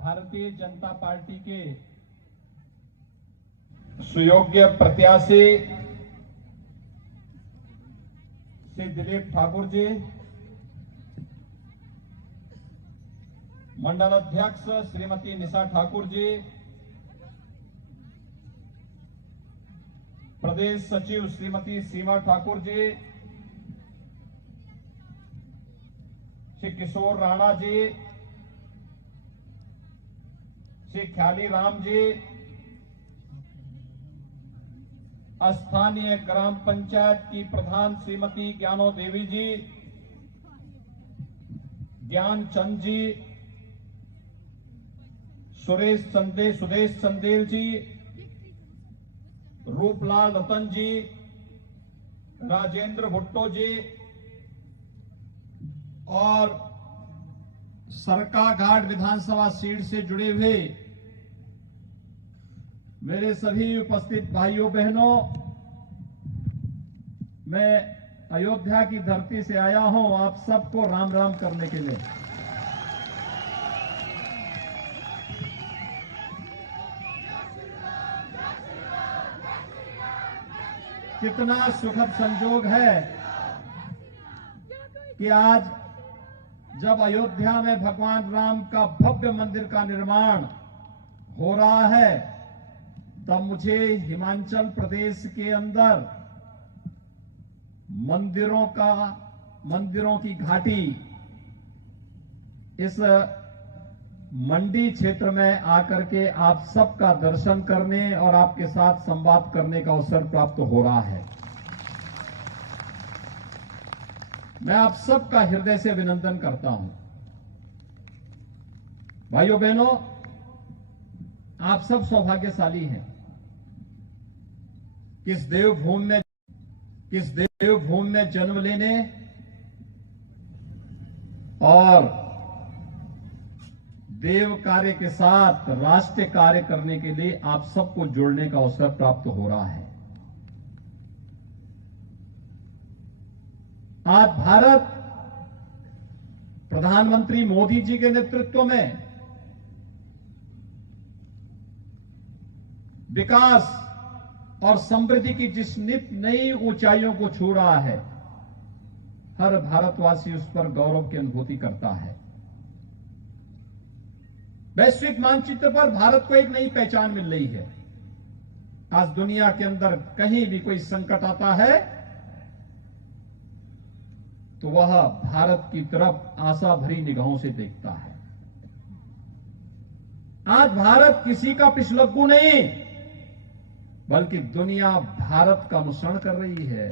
Bharatiya Janata party के सुयोग्य प्रत्याशी श्री दिलीप ठाकुर जी, मंडल अध्यक्ष श्रीमती निशा ठाकुर जी, प्रदेश सचिव श्रीमती सीमा ठाकुर जी, श्री किशोर राणा जी, श्री ख्याली राम जी, स्थानीय ग्राम पंचायत की प्रधान श्रीमती ज्ञानो देवी जी, ज्ञान चंद जी, सुदेश चंदेल जी, रूपलाल रतन जी, राजेंद्र भुट्टो जी और सरकाघाट विधानसभा सीट से जुड़े हुए मेरे सभी उपस्थित भाइयों बहनों, मैं अयोध्या की धरती से आया हूं आप सबको राम राम करने के लिए। कितना सुखद संजोग है कि आज जब अयोध्या में भगवान राम का भव्य मंदिर का निर्माण हो रहा है, तब मुझे हिमाचल प्रदेश के अंदर मंदिरों की घाटी इस मंडी क्षेत्र में आकर के आप सबका दर्शन करने और आपके साथ संवाद करने का अवसर प्राप्त हो रहा है। मैं आप सबका हृदय से अभिनंदन करता हूं। भाइयों बहनों, आप सब सौभाग्यशाली हैं। किस देवभूमि में जन्म लेने और देव कार्य के साथ राष्ट्रीय कार्य करने के लिए आप सबको जुड़ने का अवसर प्राप्त हो रहा है। आज भारत प्रधानमंत्री मोदी जी के नेतृत्व में विकास और समृद्धि की जिस नित नई ऊंचाइयों को छू रहा है, हर भारतवासी उस पर गौरव की अनुभूति करता है। वैश्विक मानचित्र पर भारत को एक नई पहचान मिल रही है। आज दुनिया के अंदर कहीं भी कोई संकट आता है तो वह भारत की तरफ आशा भरी निगाहों से देखता है। आज भारत किसी का पिछलग्गू नहीं, बल्कि दुनिया भारत का अनुसरण कर रही है।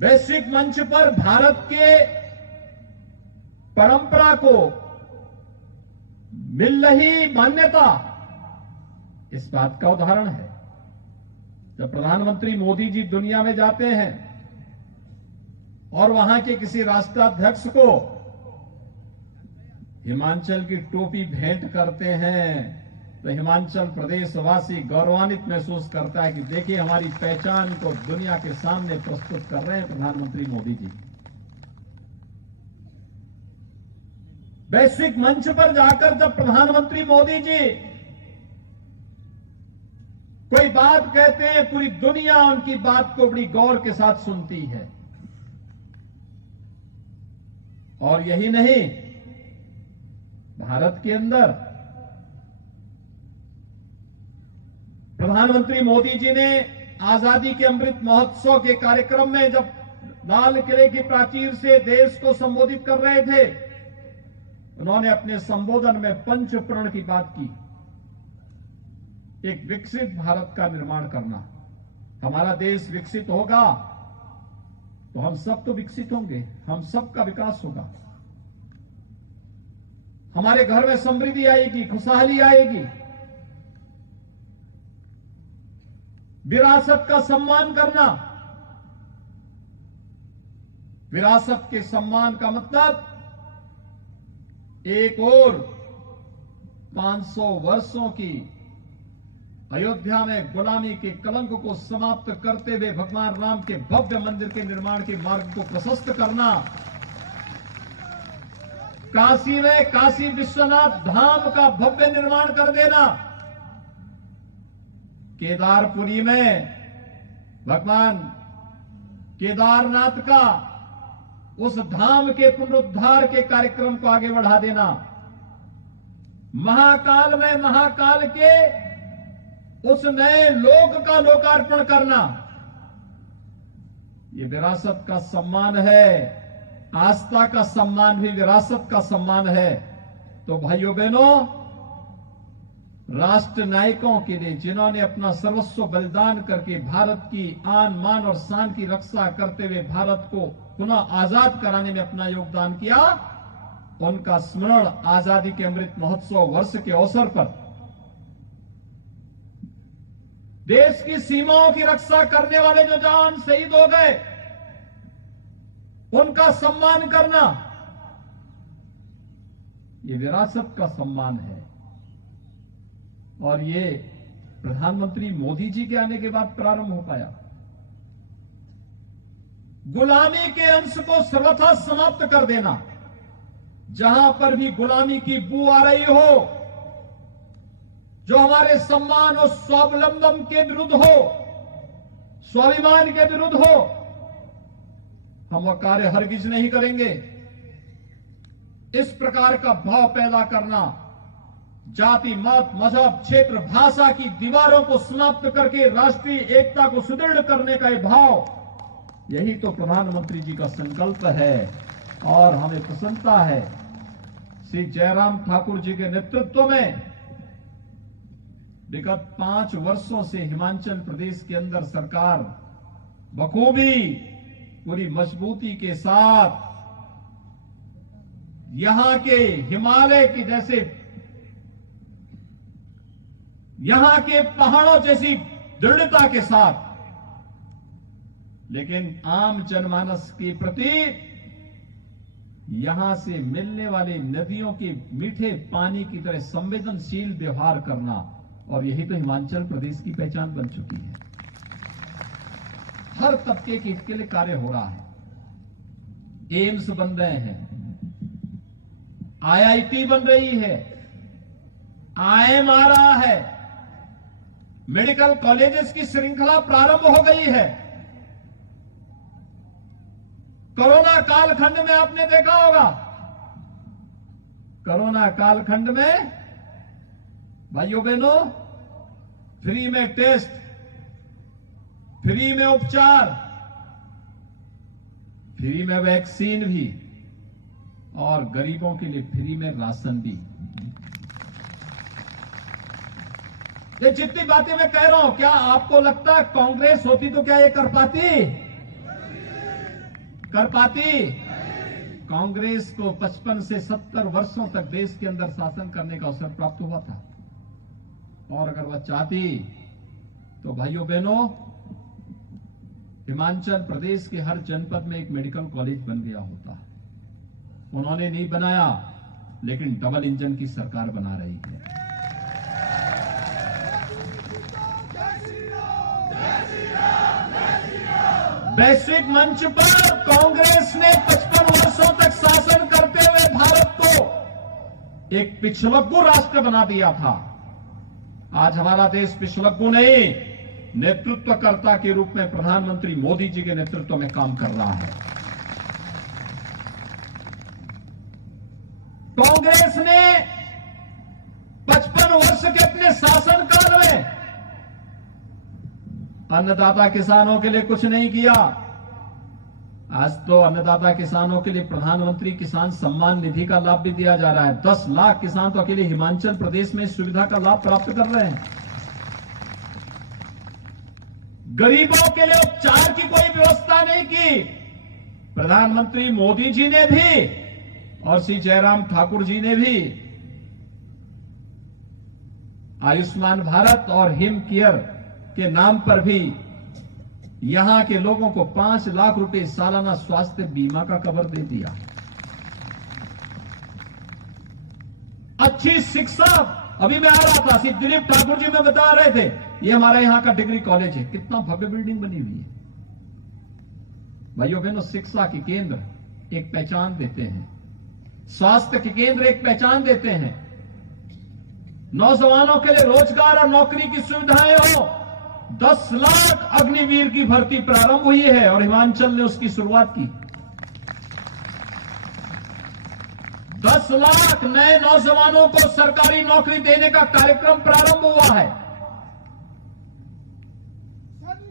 वैश्विक मंच पर भारत के परंपरा को मिल रही मान्यता इस बात का उदाहरण है। जब प्रधानमंत्री मोदी जी दुनिया में जाते हैं और वहां के किसी राष्ट्राध्यक्ष को हिमाचल की टोपी भेंट करते हैं, तो हिमाचल प्रदेश वासी गौरवान्वित महसूस करता है कि देखिए हमारी पहचान को दुनिया के सामने प्रस्तुत कर रहे हैं प्रधानमंत्री मोदी जी। वैश्विक मंच पर जाकर जब प्रधानमंत्री मोदी जी कोई बात कहते हैं, पूरी दुनिया उनकी बात को बड़ी गौर के साथ सुनती है। और यही नहीं, भारत के अंदर प्रधानमंत्री मोदी जी ने आजादी के अमृत महोत्सव के कार्यक्रम में जब लाल किले की प्राचीर से देश को संबोधित कर रहे थे, उन्होंने अपने संबोधन में पंच प्रण की बात की। एक विकसित भारत का निर्माण करना। हमारा देश विकसित होगा तो हम सब तो विकसित होंगे, हम सबका विकास होगा। हमारे घर में समृद्धि आएगी, खुशहाली आएगी। विरासत का सम्मान करना। विरासत के सम्मान का मतलब एक और 500 वर्षों की अयोध्या में गुलामी के कलंक को समाप्त करते हुए भगवान राम के भव्य मंदिर के निर्माण के मार्ग को प्रशस्त करना, काशी में काशी विश्वनाथ धाम का भव्य निर्माण कर देना, केदारपुरी में भगवान केदारनाथ का उस धाम के पुनरुद्धार के कार्यक्रम को आगे बढ़ा देना, महाकाल में महाकाल के उस नए लोक का लोकार्पण करना, ये विरासत का सम्मान है। आस्था का सम्मान भी विरासत का सम्मान है। तो भाइयों बहनों, राष्ट्र नायकों के लिए जिन्होंने अपना सर्वस्व बलिदान करके भारत की आन मान और शान की रक्षा करते हुए भारत को पुनः आजाद कराने में अपना योगदान किया, उनका स्मरण आजादी के अमृत महोत्सव वर्ष के अवसर पर देश की सीमाओं की रक्षा करने वाले जो जवान शहीद हो गए, उनका सम्मान करना, ये विरासत का सम्मान है। और ये प्रधानमंत्री मोदी जी के आने के बाद प्रारंभ हो पाया। गुलामी के अंश को सर्वथा समाप्त कर देना, जहां पर भी गुलामी की बू आ रही हो, जो हमारे सम्मान और स्वावलंबन के विरुद्ध हो, स्वाभिमान के विरुद्ध हो, हम वह कार्य हरगिज नहीं करेंगे। इस प्रकार का भाव पैदा करना, जाति मत मजहब क्षेत्र भाषा की दीवारों को समाप्त करके राष्ट्रीय एकता को सुदृढ़ करने का यह भाव, यही तो प्रधानमंत्री जी का संकल्प है। और हमें प्रसन्नता है श्री जयराम ठाकुर जी के नेतृत्व में विगत 5 वर्षों से हिमाचल प्रदेश के अंदर सरकार बखूबी पूरी मजबूती के साथ यहां के हिमालय की जैसे यहां के पहाड़ों जैसी दृढ़ता के साथ, लेकिन आम जनमानस के प्रति यहां से मिलने वाली नदियों के मीठे पानी की तरह संवेदनशील व्यवहार करना, और यही तो हिमाचल प्रदेश की पहचान बन चुकी है। हर तबके के इसके लिए कार्य हो रहा है। एम्स बन रहे हैं, आईआईटी बन रही है, आईएम आ रहा है, मेडिकल कॉलेजेस की श्रृंखला प्रारंभ हो गई है। कोरोना कालखंड में आपने देखा होगा, कोरोना कालखंड में भाइयों बहनों, फ्री में टेस्ट, फ्री में उपचार, फ्री में वैक्सीन भी, और गरीबों के लिए फ्री में राशन भी। ये जितनी बातें मैं कह रहा हूं, क्या आपको लगता है कांग्रेस होती तो क्या ये कर पाती? कर पाती? कांग्रेस को 55 से 70 वर्षों तक देश के अंदर शासन करने का अवसर प्राप्त हुआ था, और अगर वह चाहती तो भाइयों बहनों, हिमाचल प्रदेश के हर जनपद में एक मेडिकल कॉलेज बन गया होता। उन्होंने नहीं बनाया, लेकिन डबल इंजन की सरकार बना रही है। वैश्विक मंच पर कांग्रेस ने 55 वर्षों तक शासन करते हुए भारत को एक पिछलग्गू राष्ट्र बना दिया था। आज हमारा देश पिछलग्गू नहीं, नेतृत्वकर्ता के रूप में प्रधानमंत्री मोदी जी के नेतृत्व में काम कर रहा है। कांग्रेस ने 55 वर्ष के अपने शासनकाल में अन्नदाता किसानों के लिए कुछ नहीं किया। आज तो अन्नदाता किसानों के लिए प्रधानमंत्री किसान सम्मान निधि का लाभ भी दिया जा रहा है। 10 लाख किसान तो अकेले हिमाचल प्रदेश में इस सुविधा का लाभ प्राप्त कर रहे हैं। गरीबों के लिए उपचार की कोई व्यवस्था नहीं की। प्रधानमंत्री मोदी जी ने भी और श्री जयराम ठाकुर जी ने भी आयुष्मान भारत और हिम केयर के नाम पर भी यहां के लोगों को 5 लाख रुपए सालाना स्वास्थ्य बीमा का कवर दे दिया। अच्छी शिक्षा, अभी मैं आ रहा था, श्री दिलीप ठाकुर जी में बता रहे थे, ये हमारा यहां का डिग्री कॉलेज है, कितना भव्य बिल्डिंग बनी हुई है। भाइयों बहनों, शिक्षा के केंद्र एक पहचान देते हैं। स्वास्थ्य के केंद्र एक पहचान देते हैं, नौजवानों के लिए रोजगार और नौकरी की सुविधाएं हो। 10 लाख अग्निवीर की भर्ती प्रारंभ हुई है और हिमाचल ने उसकी शुरुआत की। 10 लाख नए नौजवानों को सरकारी नौकरी देने का कार्यक्रम प्रारंभ हुआ है।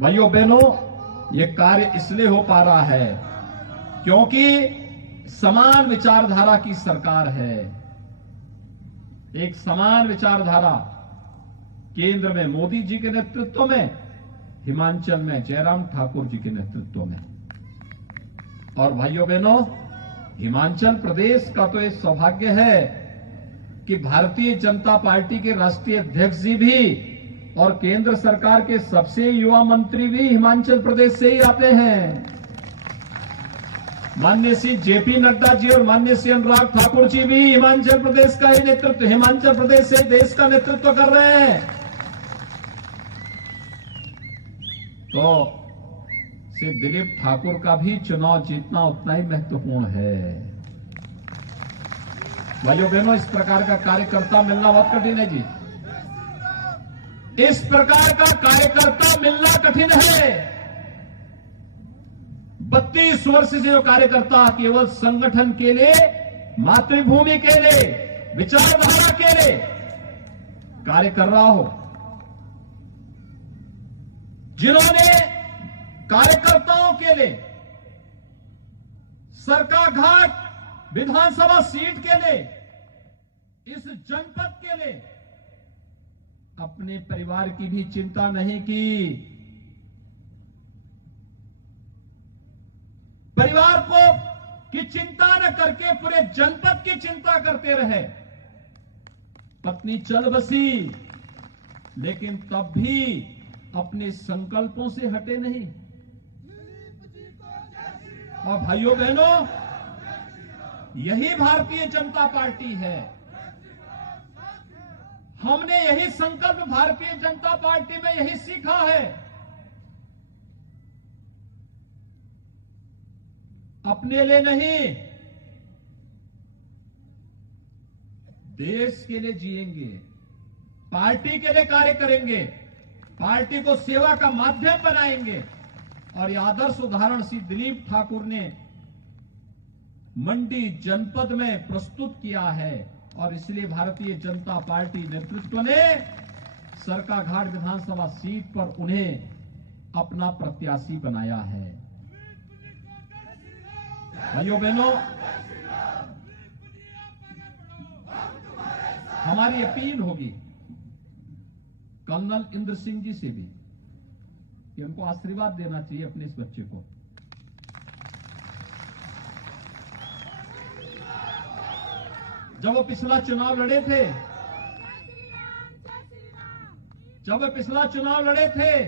भाइयों बहनों, यह कार्य इसलिए हो पा रहा है क्योंकि समान विचारधारा की सरकार है। एक समान विचारधारा केंद्र में मोदी जी के नेतृत्व में, हिमाचल में जयराम ठाकुर जी के नेतृत्व में। और भाइयों बहनों, हिमाचल प्रदेश का तो एक सौभाग्य है कि भारतीय जनता पार्टी के राष्ट्रीय अध्यक्ष जी भी और केंद्र सरकार के सबसे युवा मंत्री भी हिमाचल प्रदेश से ही आते हैं। माननीय श्री जेपी नड्डा जी और माननीय श्री अनुराग ठाकुर जी भी हिमाचल प्रदेश का ही नेतृत्व, हिमाचल प्रदेश से देश का नेतृत्व कर रहे हैं। तो श्री दिलीप ठाकुर का भी चुनाव जीतना उतना ही महत्वपूर्ण है। भाइयों बहनों, इस प्रकार का कार्यकर्ता मिलना बहुत कठिन है जी। इस प्रकार का कार्यकर्ता मिलना कठिन है। 32 वर्ष से जो कार्यकर्ता केवल संगठन के लिए, मातृभूमि के लिए, विचारधारा के लिए कार्य कर रहा हो, जिन्होंने कार्यकर्ताओं के लिए सरकाघाट विधानसभा सीट के लिए, इस जनपद के लिए अपने परिवार की भी चिंता नहीं की, परिवार को की चिंता न करके पूरे जनपद की चिंता करते रहे। पत्नी चल बसी, लेकिन तब भी अपने संकल्पों से हटे नहीं। और भाइयों बहनों, यही भारतीय जनता पार्टी है। हमने यही संकल्प भारतीय जनता पार्टी में यही सीखा है। अपने लिए नहीं, देश के लिए जिएंगे, पार्टी के लिए कार्य करेंगे, पार्टी को सेवा का माध्यम बनाएंगे। और यह आदर्श उदाहरण श्री दिलीप ठाकुर ने मंडी जनपद में प्रस्तुत किया है और इसलिए भारतीय जनता पार्टी नेतृत्व ने सरकाघाट विधानसभा सीट पर उन्हें अपना प्रत्याशी बनाया है। भाइयों बहनों, हमारी अपील होगी कर्नल इंद्र सिंह जी से भी कि उनको आशीर्वाद देना चाहिए अपने इस बच्चे को। जब वो पिछला चुनाव लड़े थे,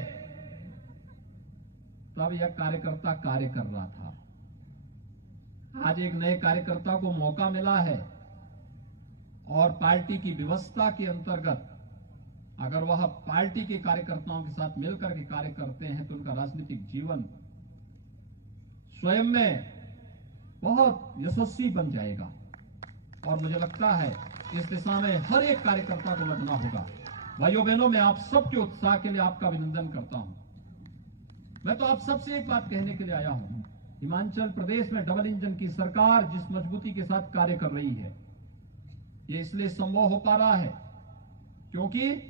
तब यह कार्यकर्ता कार्य कर रहा था। आज एक नए कार्यकर्ता को मौका मिला है और पार्टी की व्यवस्था के अंतर्गत अगर वह पार्टी के कार्यकर्ताओं के साथ मिलकर के कार्य करते हैं तो उनका राजनीतिक जीवन स्वयं में बहुत यशस्वी बन जाएगा। और मुझे लगता है इस दिशा में हर एक कार्यकर्ता को लगना होगा। भाइयों बहनों, मैं आप सबके उत्साह के लिए आपका अभिनंदन करता हूं। मैं तो आप सबसे एक बात कहने के लिए आया हूं, हिमाचल प्रदेश में डबल इंजन की सरकार जिस मजबूती के साथ कार्य कर रही है, ये इसलिए संभव हो पा रहा है क्योंकि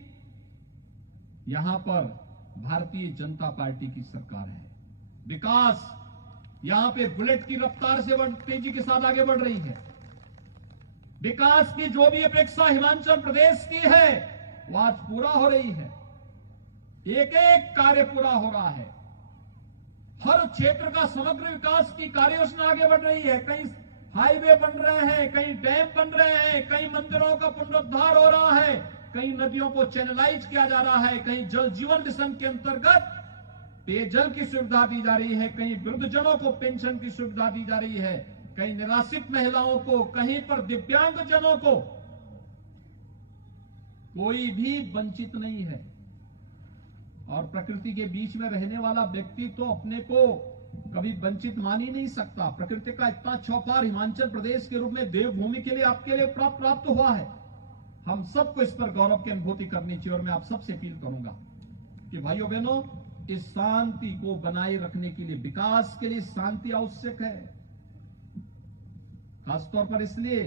यहां पर भारतीय जनता पार्टी की सरकार है। विकास यहां पे बुलेट की रफ्तार से तेजी के साथ आगे बढ़ रही है। विकास की जो भी अपेक्षा हिमाचल प्रदेश की है वो आज पूरा हो रही है। एक एक कार्य पूरा हो रहा है। हर क्षेत्र का समग्र विकास की कार्य योजना आगे बढ़ रही है। कहीं हाईवे बन रहे हैं, कहीं डैम बन रहे हैं, कहीं मंदिरों का पुनरुद्धार हो रहा है, कहीं नदियों को चैनलाइज किया जा रहा है, कहीं जल जीवन मिशन के अंतर्गत पेयजल की सुविधा दी जा रही है, कहीं वृद्धजनों को पेंशन की सुविधा दी जा रही है, कहीं निराश्रित महिलाओं को, कहीं पर दिव्यांगजनों को, कोई भी वंचित नहीं है। और प्रकृति के बीच में रहने वाला व्यक्ति तो अपने को कभी वंचित मान ही नहीं सकता। प्रकृति का इतना चौपार हिमाचल प्रदेश के रूप में देवभूमि के लिए आपके लिए प्राप्त हुआ है। हम सबको इस पर गौरव की अनुभूति करनी चाहिए। और मैं आप सबसे अपील करूंगा कि भाइयों बहनों, इस शांति को बनाए रखने के लिए, विकास के लिए शांति आवश्यक है। खासतौर पर इसलिए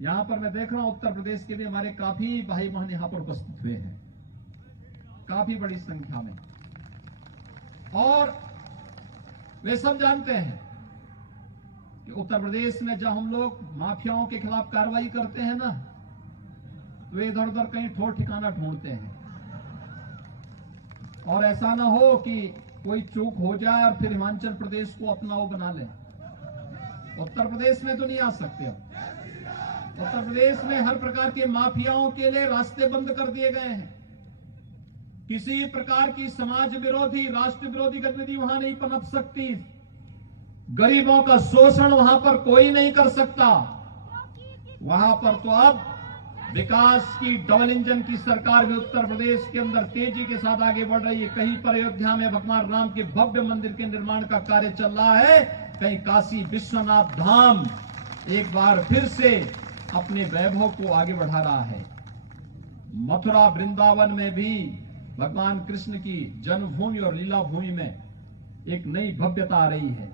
यहां पर मैं देख रहा हूं उत्तर प्रदेश के भी हमारे काफी भाई बहन यहां पर उपस्थित हुए हैं, काफी बड़ी संख्या में। और वे सब जानते हैं कि उत्तर प्रदेश में जब हम लोग माफियाओं के खिलाफ कार्रवाई करते हैं ना, तो वे इधर उधर कहीं ठोर ठिकाना ढूंढते हैं। और ऐसा ना हो कि कोई चूक हो जाए और फिर हिमाचल प्रदेश को अपना वो बना ले। उत्तर प्रदेश में तो नहीं आ सकते। उत्तर प्रदेश में हर प्रकार के माफियाओं के लिए रास्ते बंद कर दिए गए हैं। किसी प्रकार की समाज विरोधी, राष्ट्र विरोधी गतिविधि वहां नहीं पनप सकती। गरीबों का शोषण वहां पर कोई नहीं कर सकता। वहां पर तो अब विकास की डबल इंजन की सरकार भी उत्तर प्रदेश के अंदर तेजी के साथ आगे बढ़ रही है। कहीं पर अयोध्या में भगवान राम के भव्य मंदिर के निर्माण का कार्य चल रहा है, कहीं काशी विश्वनाथ धाम एक बार फिर से अपने वैभव को आगे बढ़ा रहा है। मथुरा वृंदावन में भी भगवान कृष्ण की जन्मभूमि और लीला भूमि में एक नई भव्यता आ रही है।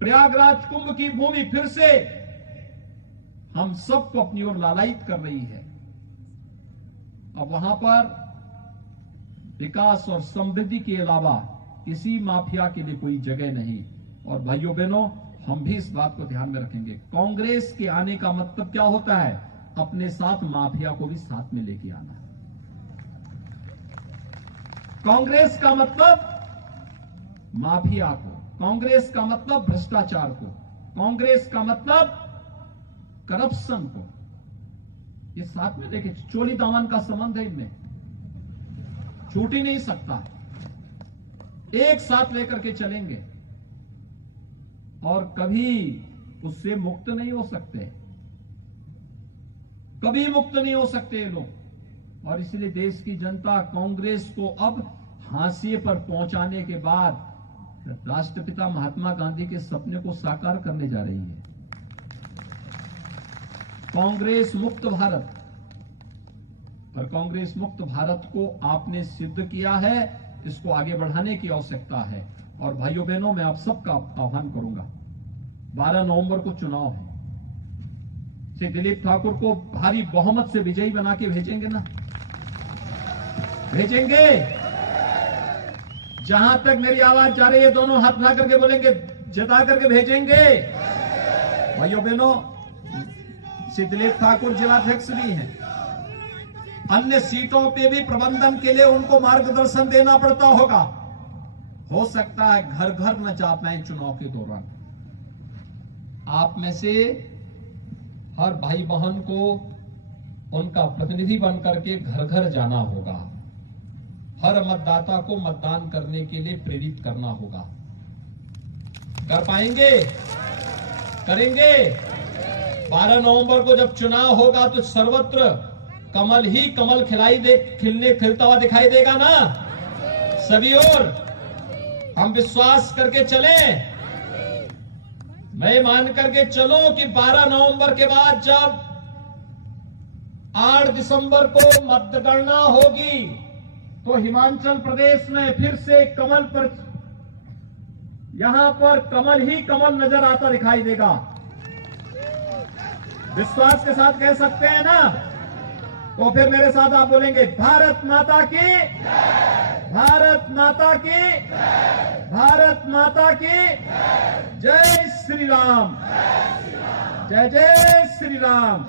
प्रयागराज कुंभ की भूमि फिर से हम सबको अपनी ओर लालायित कर रही है। अब वहां पर विकास और समृद्धि के अलावा किसी माफिया के लिए कोई जगह नहीं। और भाइयों बहनों, हम भी इस बात को ध्यान में रखेंगे। कांग्रेस के आने का मतलब क्या होता है? अपने साथ माफिया को भी साथ में लेके आना। कांग्रेस का मतलब माफिया को, कांग्रेस का मतलब भ्रष्टाचार को, कांग्रेस का मतलब करप्शन को, ये साथ में लेके, चोली दामन का संबंध है इनमें, छूट ही नहीं सकता। एक साथ लेकर के चलेंगे और कभी उससे मुक्त नहीं हो सकते, कभी मुक्त नहीं हो सकते ये लोग। और इसलिए देश की जनता कांग्रेस को अब हाशिए पर पहुंचाने के बाद राष्ट्रपिता महात्मा गांधी के सपने को साकार करने जा रही है। कांग्रेस मुक्त भारत, और कांग्रेस मुक्त भारत को आपने सिद्ध किया है, इसको आगे बढ़ाने की आवश्यकता है। और भाइयों बहनों, मैं आप सबका आह्वान करूंगा, 12 नवंबर को चुनाव है। श्री दिलीप ठाकुर को भारी बहुमत से विजयी बना के भेजेंगे ना? भेजेंगे। जहां तक मेरी आवाज जा रही है, दोनों हाथ उठा करके बोलेंगे, जिता करके भेजेंगे। भाइयों बहनों, श्री दिलीप ठाकुर जिलाध्यक्ष भी हैं। अन्य सीटों पे भी प्रबंधन के लिए उनको मार्गदर्शन देना पड़ता होगा। हो सकता है घर घर न जा पाए चुनाव के दौरान। आप में से हर भाई बहन को उनका प्रतिनिधि बन करके घर घर जाना होगा। हर मतदाता को मतदान करने के लिए प्रेरित करना होगा। कर पाएंगे? करेंगे? 12 नवंबर को जब चुनाव होगा तो सर्वत्र कमल ही कमल खिलता हुआ दिखाई देगा ना सभी ओर। हम विश्वास करके चलें, मैं मान करके चलूं कि 12 नवंबर के बाद जब 8 दिसंबर को मतगणना होगी तो हिमाचल प्रदेश में फिर से कमल पर, यहां पर कमल ही कमल नजर आता दिखाई देगा। विश्वास के साथ कह सकते हैं ना? तो फिर मेरे साथ आप बोलेंगे, भारत माता की, भारत माता की, भारत माता की जय श्री राम, जय जय श्री राम।